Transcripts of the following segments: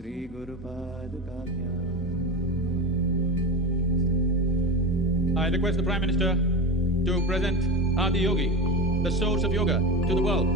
Sri Guru Padukabhyam. I request the Prime Minister to present Aadi Yogi, the source of yoga, to the world.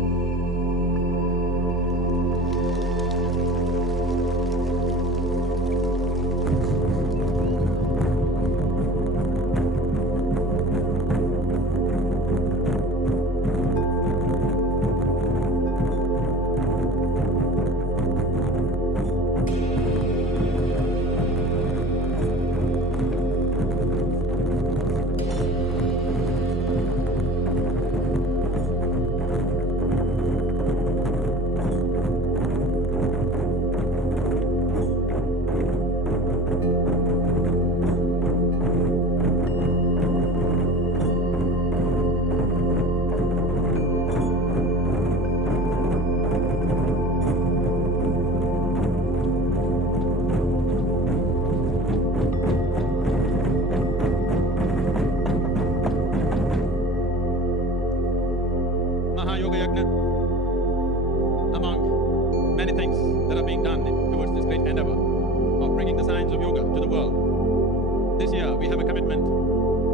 Among many things that are being done towards this great endeavor of bringing the science of yoga to the world. This year we have a commitment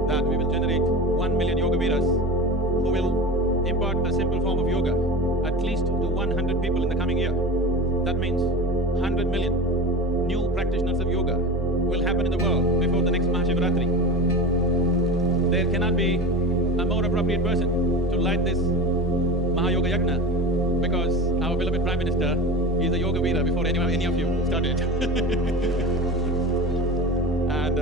that we will generate 1 million yoga veeras who will impart a simple form of yoga at least to 100 people in the coming year. That means 100 million new practitioners of yoga will happen in the world before the next Mahashivaratri. There cannot be a more appropriate person to light this Mahayoga Yagna, because our beloved Prime Minister is a yoga veera before any of you started. And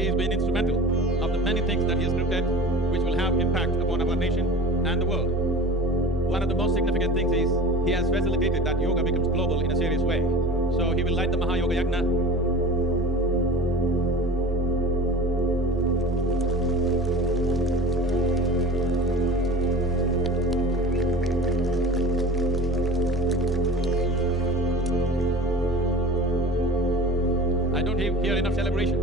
he has been instrumental of the many things that he has scripted which will have impact upon our nation and the world. One of the most significant things is he has facilitated that yoga becomes global in a serious way. So he will light the Mahayoga Yagna. I don't hear enough celebration.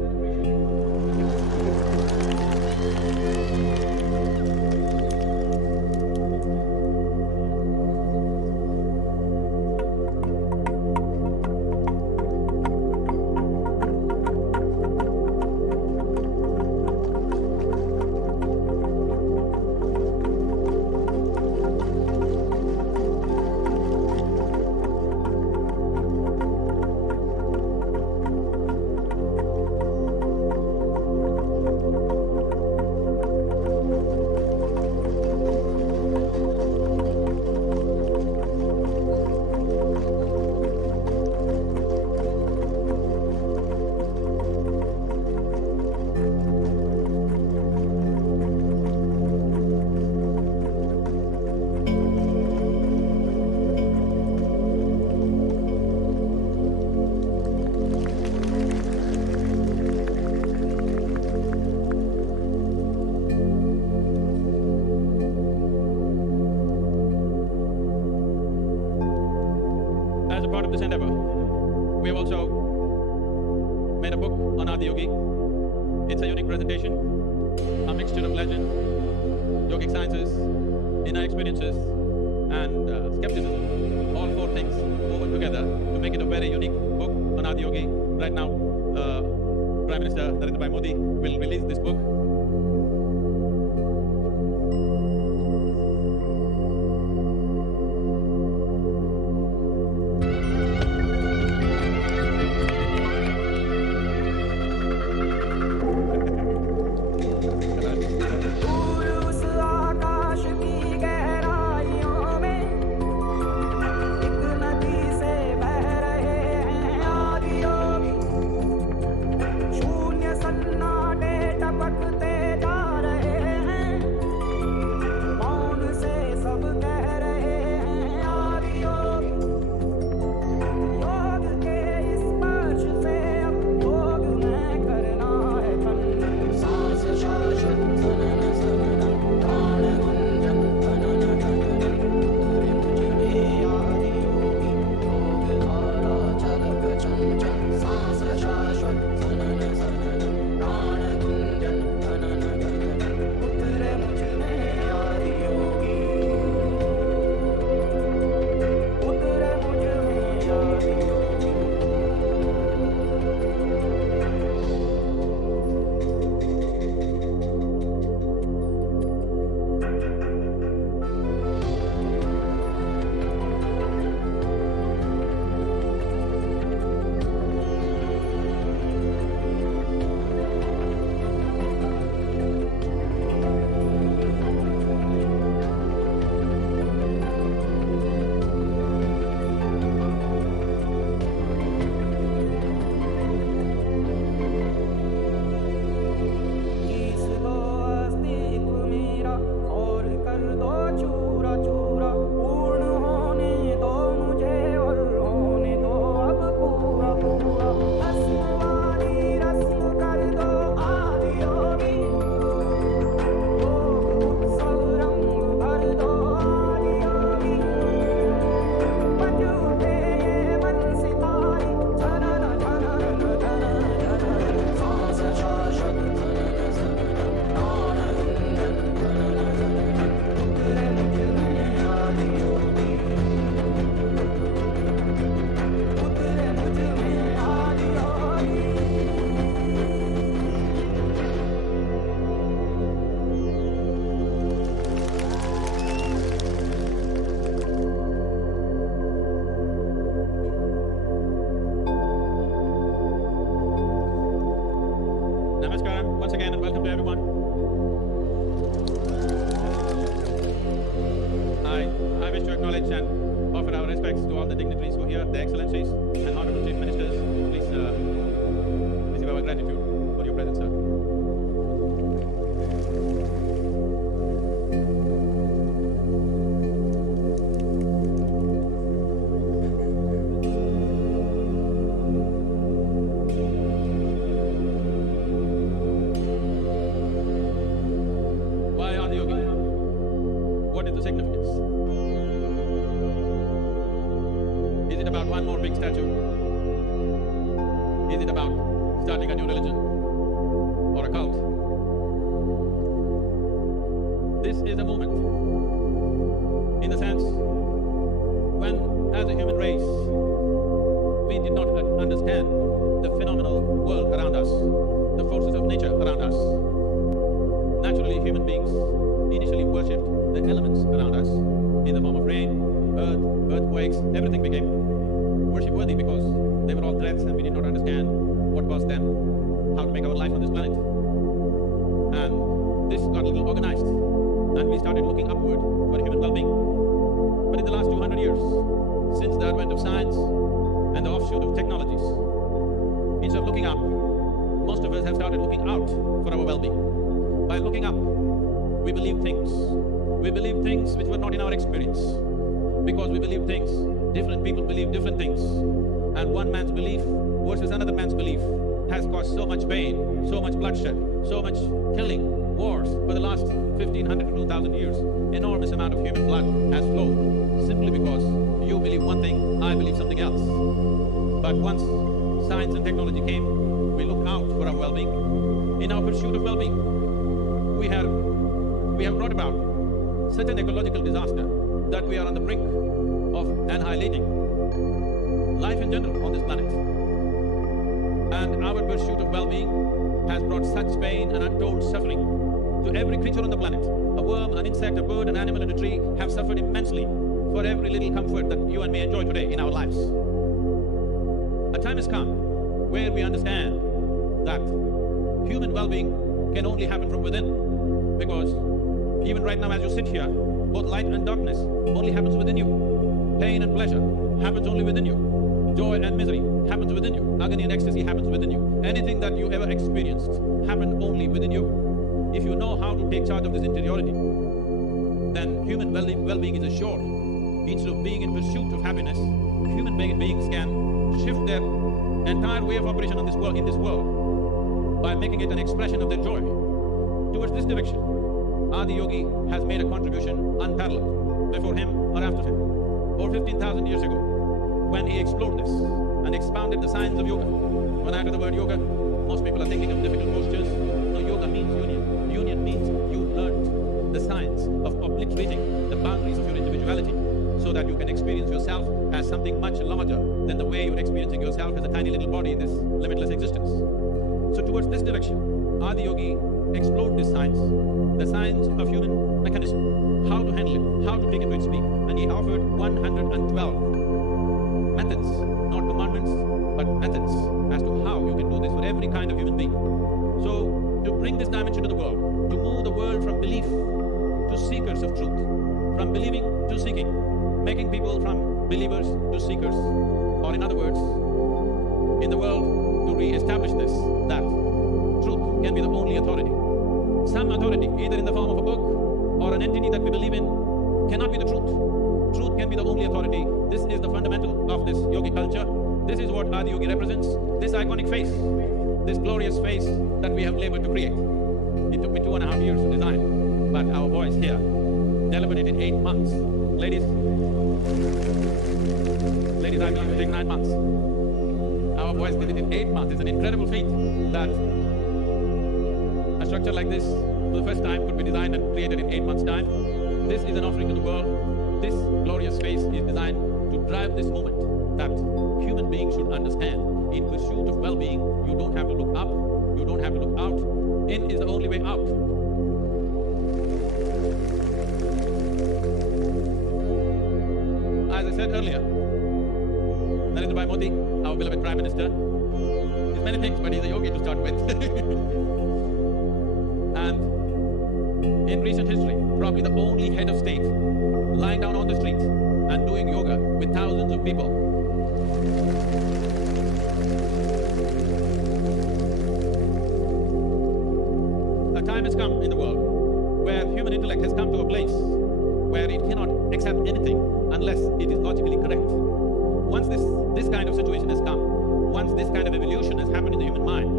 As a part of this endeavor, we have also made a book on Adiyogi. It's a unique presentation, a mixture of legend, yogic sciences, inner experiences, and skepticism. All four things woven together to make it a very unique book on Adiyogi. Right now, Prime Minister Narendra Modi will release this book. टपकते Namaskaram once again and welcome to everyone. I wish to acknowledge and offer our respects to all the dignitaries who are here, the excellencies and honorable chief ministers. Please receive our gratitude for your presence, sir. Why Aadi Yogi? What is the significance? Is it about one more big statue? Is it about starting a new religion or a cult? This is a moment, in the sense, when as a human race, we did not understand the phenomenal world around us, the forces of nature around us. Naturally, human beings initially worshipped the elements around us in the form of rain, earth, earthquakes, everything became worship-worthy because they were all threats and we did not understand what was them, how to make our life on this planet. And this got a little organized and we started looking upward for human well-being. But in the last 200 years, since the advent of science and the offshoot of technologies, instead of looking up, most of us have started looking out for our well-being. By looking up, we believe things. We believe things which were not in our experience. Because we believe things, different people believe different things. And one man's belief versus another man's belief has caused so much pain, so much bloodshed, so much killing, wars for the last 1500 to 2000 years. Enormous amount of human blood has flowed simply because you believe one thing, I believe something else. But once science and technology came, we looked out for our well-being. In our pursuit of well-being, we have brought about such an ecological disaster that we are on the brink of annihilating life in general on this planet. And our pursuit of well-being has brought such pain and untold suffering to every creature on the planet. A worm, an insect, a bird, an animal and a tree have suffered immensely for every little comfort that you and me enjoy today in our lives. A time has come where we understand that human well-being can only happen from within. Because even right now as you sit here, both light and darkness only happens within you. Pain and pleasure happens only within you. Joy and misery happens within you. Agony and ecstasy happens within you. Anything that you ever experienced happened only within you. If you know how to take charge of this interiority, then human well-being is assured. Instead of being in pursuit of happiness, human beings can shift their entire way of operation on this world, in this world, by making it an expression of their joy. Towards this direction, Aadi Yogi has made a contribution unparalleled before him or after him. Over 15,000 years ago, when he explored this and expounded the science of yoga. When I utter the word yoga, most people are thinking of difficult postures. No, yoga means union. Union means you learned the science of obliterating the boundaries of your individuality so that you can experience yourself as something much larger than the way you're experiencing yourself as a tiny little body in this limitless existence. So towards this direction, Aadi Yogi explored this science, the science of human mechanism, how to handle it, how to take it to its peak. And he offered 112 methods, not commandments, but methods as to how you can do this for every kind of human being. So, to bring this dimension to the world, to move the world from belief to seekers of truth, from believing to seeking, making people from believers to seekers, or in other words, in the world to re-establish this, that truth can be the only authority. Some authority, either in the form of a book or an entity that we believe in, cannot be the truth. Truth can be the only authority. This is the fundamental of this yogi culture. This is what Aadi Yogi represents, this iconic face, this glorious face that we have labored to create. It took me 2.5 years to design, but our boys here delivered it in 8 months. Ladies, I believe it take 9 months. Our boys did it in 8 months. It's an incredible feat that a structure like this, for the first time, could be designed and created in 8 months' time. This is an offering to the world. This glorious space is designed to drive this movement that human beings should understand. In pursuit of well-being, you don't have to look up, you don't have to look out. In is the only way out. As I said earlier, Narendra Modi, our beloved Prime Minister, is many things, but he's a yogi to start with. in recent history, probably the only head of state lying down on the street and doing yoga with thousands of people. A time has come in the world where human intellect has come to a place where it cannot accept anything unless it is logically correct. Once this kind of situation has come, once this kind of evolution has happened in the human mind,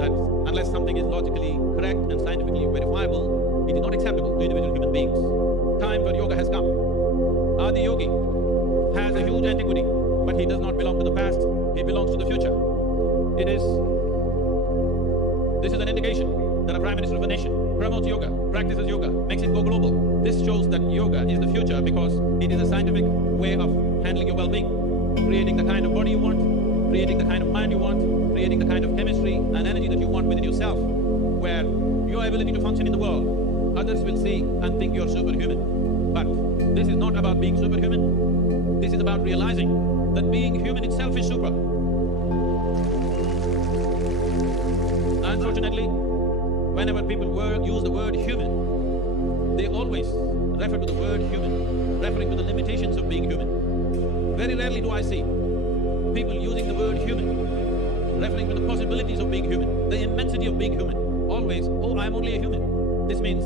that unless something is logically correct and scientifically verifiable, it is not acceptable to individual human beings. Time for yoga has come. Aadi Yogi has a huge antiquity, but he does not belong to the past, he belongs to the future. This is an indication that a Prime Minister of a nation promotes yoga, practices yoga, makes it go global. This shows that yoga is the future because it is a scientific way of handling your well-being, creating the kind of body you want, creating the kind of mind you want, creating the kind of chemistry and energy that you want within yourself, where your ability to function in the world, others will see and think you're superhuman. But this is not about being superhuman. This is about realizing that being human itself is super. Unfortunately, whenever people use the word human, they always refer to the word human, referring to the limitations of being human. Very rarely do I see people using the word human, referring to the possibilities of being human, the immensity of being human. Always, oh, I'm only a human. This means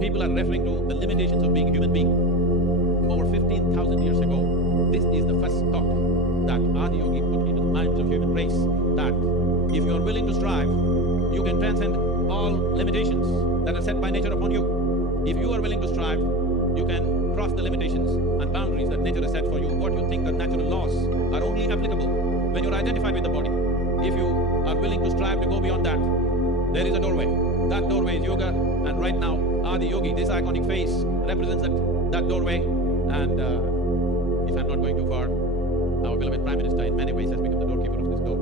people are referring to the limitations of being a human being. Over 15,000 years ago, this is the first thought that Aadi Yogi put into the minds of human race, that if you are willing to strive, you can transcend all limitations that are set by nature upon you. If you are willing to strive, you can cross the limitations and boundaries that nature has set for you. What you think are natural laws are only applicable when you're identified with the body. If you are willing to strive to go beyond that, there is a doorway. That doorway is yoga, and right now, Aadi Yogi, this iconic face, represents that doorway. And if I'm not going too far, our beloved Prime Minister in many ways has become the doorkeeper of this door.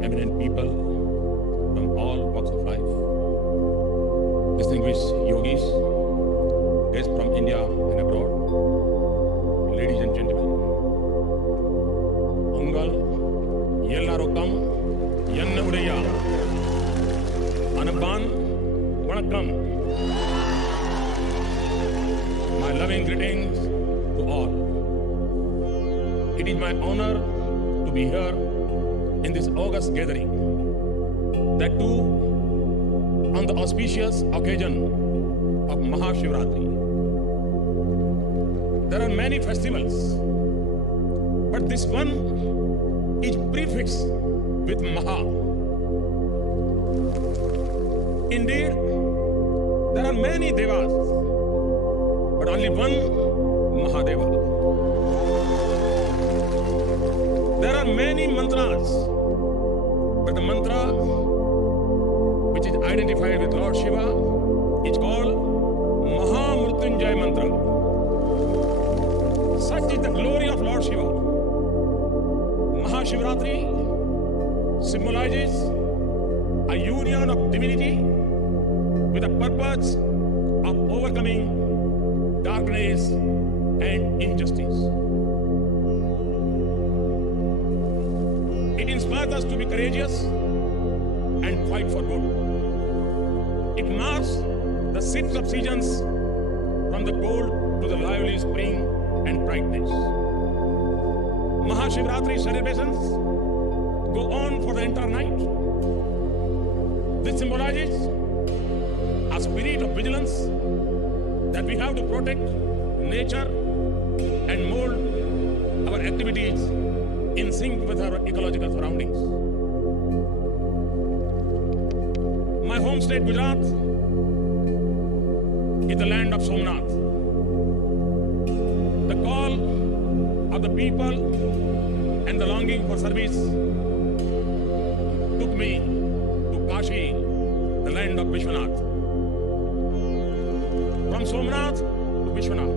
Eminent people from all walks of life, distinguished yogis, guests from India and abroad, ladies and gentlemen, Ungal Yellarokam Yanna Udaya Anaban Vanakkam. My loving greetings to all. It is my honor to be here in this august gathering, that too on the auspicious occasion of Mahashivratri. There are many festivals, but this one is prefixed with Maha. Indeed, there are many devas, but only one Mahadeva. There are many mantras, but the mantra which is identified with Lord Shiva is called Mahamrutyunjay mantra. Such is the glory of Lord Shiva. Mahashivratri symbolizes a union of divinity with the purpose of overcoming darkness and injustice. It inspires us to be courageous and fight for good. It marks the shift of seasons from the cold to the lively spring and brightness. Mahashivratri celebrations go on for the entire night. This symbolizes a spirit of vigilance that we have to protect nature and mold our activities in sync with our ecological surroundings. My home state, Gujarat, is the land of Somnath. The call of the people and the longing for service took me to Kashi, the land of Vishwanath. From Somnath to Vishwanath,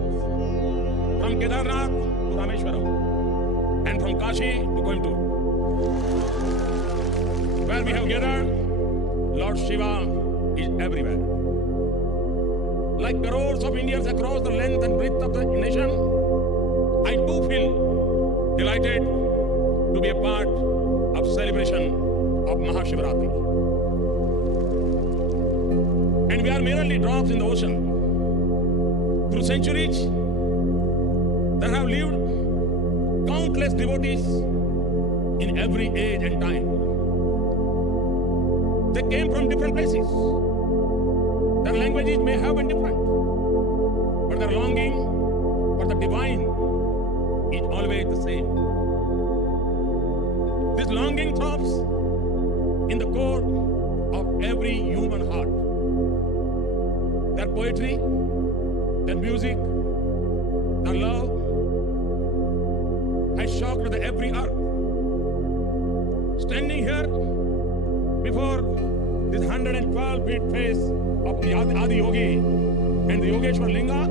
from Kedarnath to Rameshwaram, and from Kashi to Coimbatore. Where we have gathered, Lord Shiva is everywhere. Like crores of Indians across the length and breadth of the nation, I too feel delighted to be a part of celebration of Mahashivratri. And we are merely drops in the ocean. Through centuries, there have lived countless devotees in every age and time. They came from different places. Their languages may have been different, but their longing for the divine is always the same. This longing throbs in the core of every human heart. Their poetry, their music, their love has shocked the every earth. Standing here before this 112 feet face of the Aadi Yogi and the Yogeshwar Linga,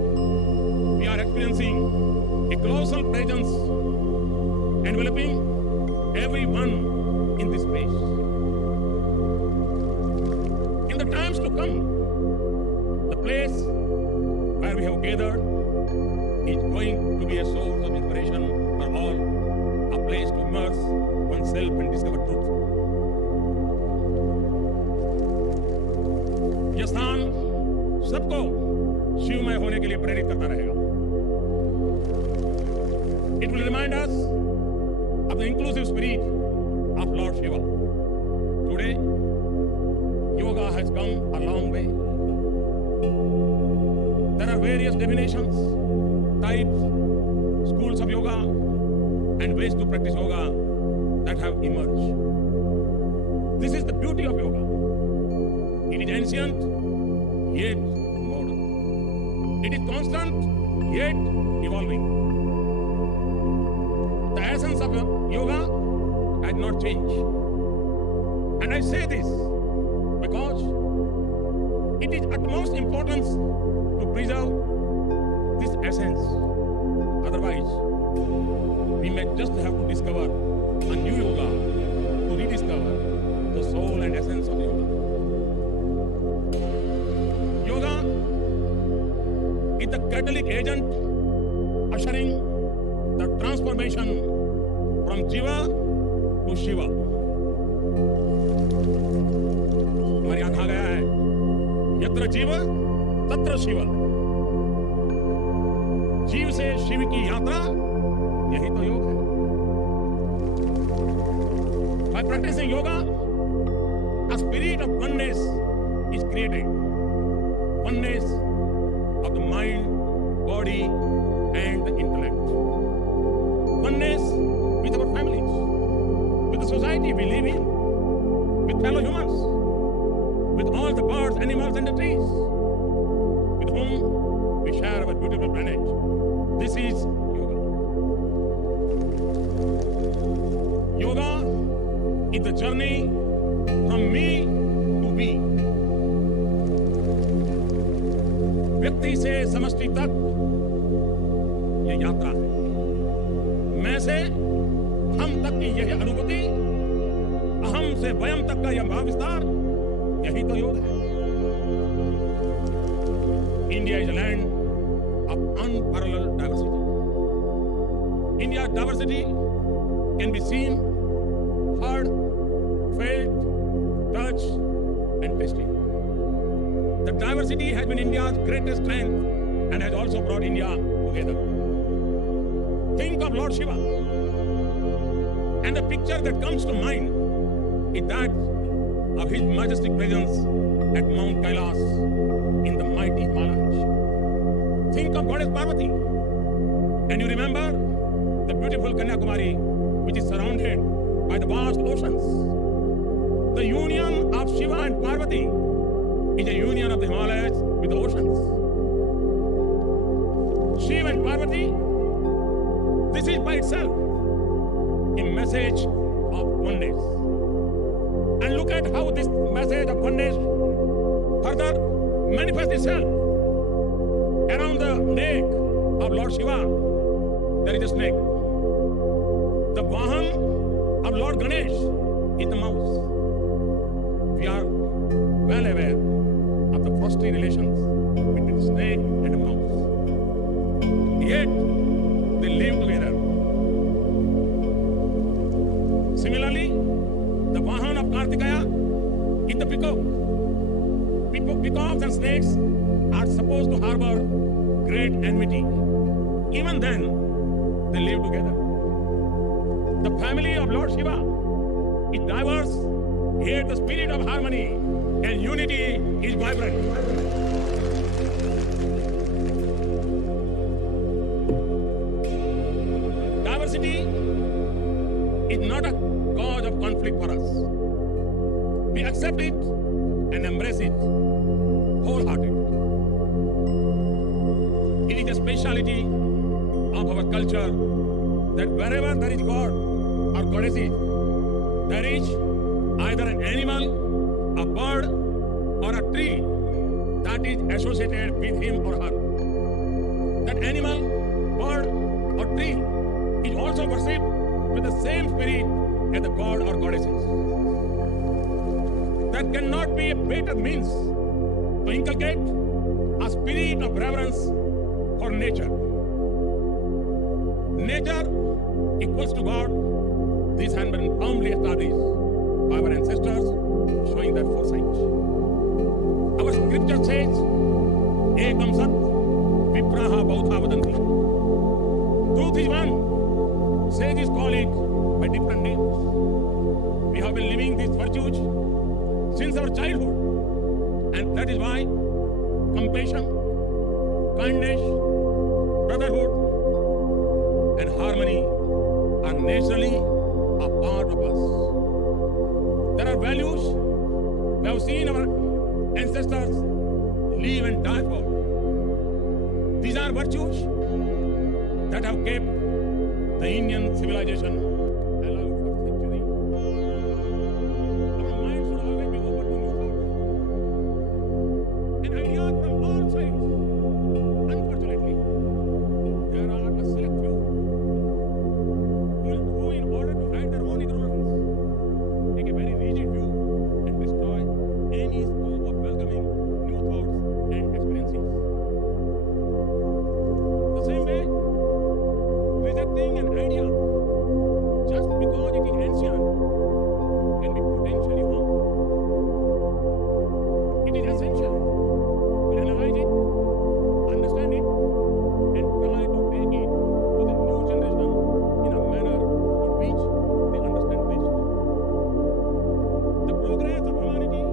we are experiencing a colossal presence enveloping everyone in this space. In the times to come, the place where we have gathered is going to be a source of inspiration for all, a place to immerse oneself and discover truth. यह स्थान सबको शिवमय होने के लिए प्रेरित करता रहेगा. It will remind us of the inclusive spirit of Lord Shiva. Today, yoga has come a long way. There are various definitions, types, schools of yoga, and ways to practice yoga that have emerged. This is the beauty of yoga. It is ancient, yet modern. It is constant, yet evolving. The essence of yoga has not changed. And I say this because it is utmost importance to preserve this essence. Otherwise, we may just have to discover a new yoga to rediscover the soul and essence of yoga. Yoga is the catalytic agent ushering the transformation from Jiva to Shiva. हमारे यहाँ कहा गया है यत्र जीव तत्र शिव. जीव से शिव की यात्रा यही तो योग है. By practicing yoga, a spirit of oneness is created. Oneness of the mind, body, and the intellect. Oneness with our families, with the society we live in, with fellow humans, with all the birds, animals, and the trees, with whom we share our beautiful planet. This is yoga. Yoga is the journey from me to we. व्यक्ति से समष्टि तक ये यात्रा है. मैं से हम तक की यह अनुभूति, अहम से वयम तक का यह भाव विस्तार, यही तो योग है. India is a land of unparalleled diversity. India's diversity can be seen, heard, felt, touched, and tasted. The diversity has been India's greatest strength and has also brought India together. Think of Lord Shiva, and the picture that comes to mind is that of his majestic presence at Mount Kailas in the mighty Himalayas. Think of Goddess Parvati, and you remember the beautiful Kanyakumari, which is surrounded by the vast oceans. The union of Shiva and Parvati is a union of the Himalayas with the oceans. Shiva and Parvati, this is by itself a message of oneness. And look at how this message of oneness further manifests itself. Around the neck of Lord Shiva, there is a snake. The Vahan of Lord Ganesh is the mouse. We are well aware of the frosty relations between a snake and a mouse. Yet, they live together. Similarly, the Vahan of Kartikeya is the peacock. Peacocks and snakes are supposed to harbor great enmity. Even then, they live together. The family of Lord Shiva is diverse, yet the spirit of harmony and unity is vibrant. Diversity is not a cause of conflict for us. We accept it and embrace it wholeheartedly. It is a speciality of our culture that wherever there is God or goddesses, there is either an animal, a bird, or a tree that is associated with him or her. That animal, bird, or tree is also worshipped with the same spirit as the god or goddesses. There cannot be a better means to inculcate a spirit of reverence for nature. Nature equals to God. This has been firmly established by our ancestors, showing that foresight. Our scripture says, Ekam Sat Vipraha Baudha Vadanti. Truth is one. Sages call it by different names. We have been living these virtues since our childhood, and that is why compassion, kindness, brotherhood, and harmony are naturally a part of us. There are values we have seen our ancestors live and die for. These are virtues that have kept the Indian civilization alive for centuries. Our minds should always be open to new thoughts and ideas from all sides. Unfortunately, there are a select few who, in order to hide their own ignorance, take a very rigid view and destroy any scope of welcoming new thoughts and experiences. The same way, rejecting an idea just because it is ancient can be potentially harmful. It is essential to analyze it, understand it, and try to take it to the new generation in a manner in which they understand best. The progress of humanity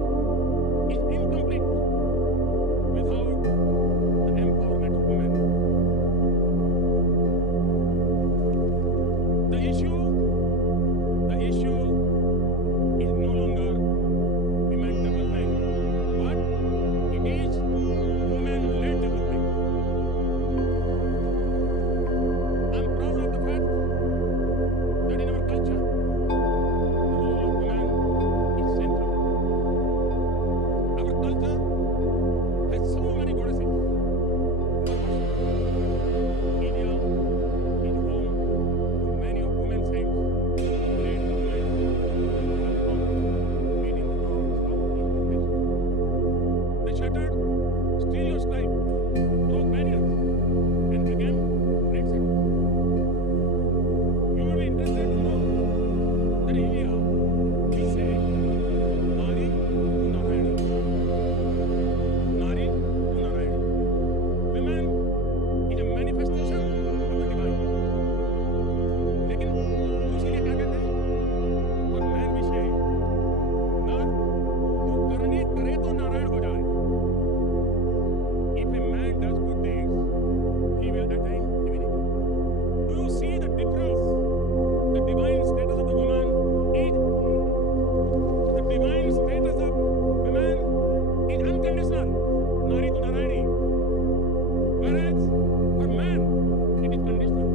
is incomplete without the empowerment of women. The issue is no longer women development, but it is women-led development. I'm proud of the fact that in our culture, the role of women is central. Our culture has so many goddesses who are worshipped. India is home to many of women's saints who led the women from meeting the norms of East and West. They shattered stereotypes, broke barriers, and began Brexit. You will be interested to know that in India, we say, Nari to Narayani. Nari to Narayani. Women is a manifestation of the divine. लेकिन दूसरी क्या कहते हैं? और man विषय नर तू करनी करे तो नारायण हो जाए. If a man does good deeds, he will attain divinity. Do you see the difference? The divine status of the woman is unconditional. Nari to Narayani. Whereas for man, it is conditional.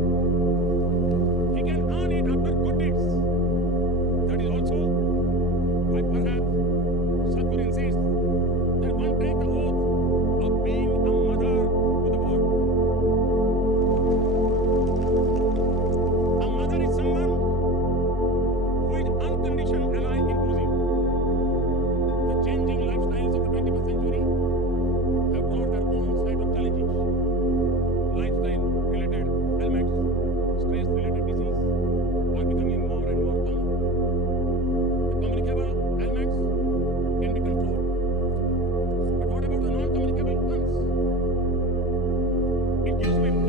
He can earn it after good deeds. That is also why perhaps Sadhguru insists that one take the oath of being a mother to the world. A mother is someone who used to be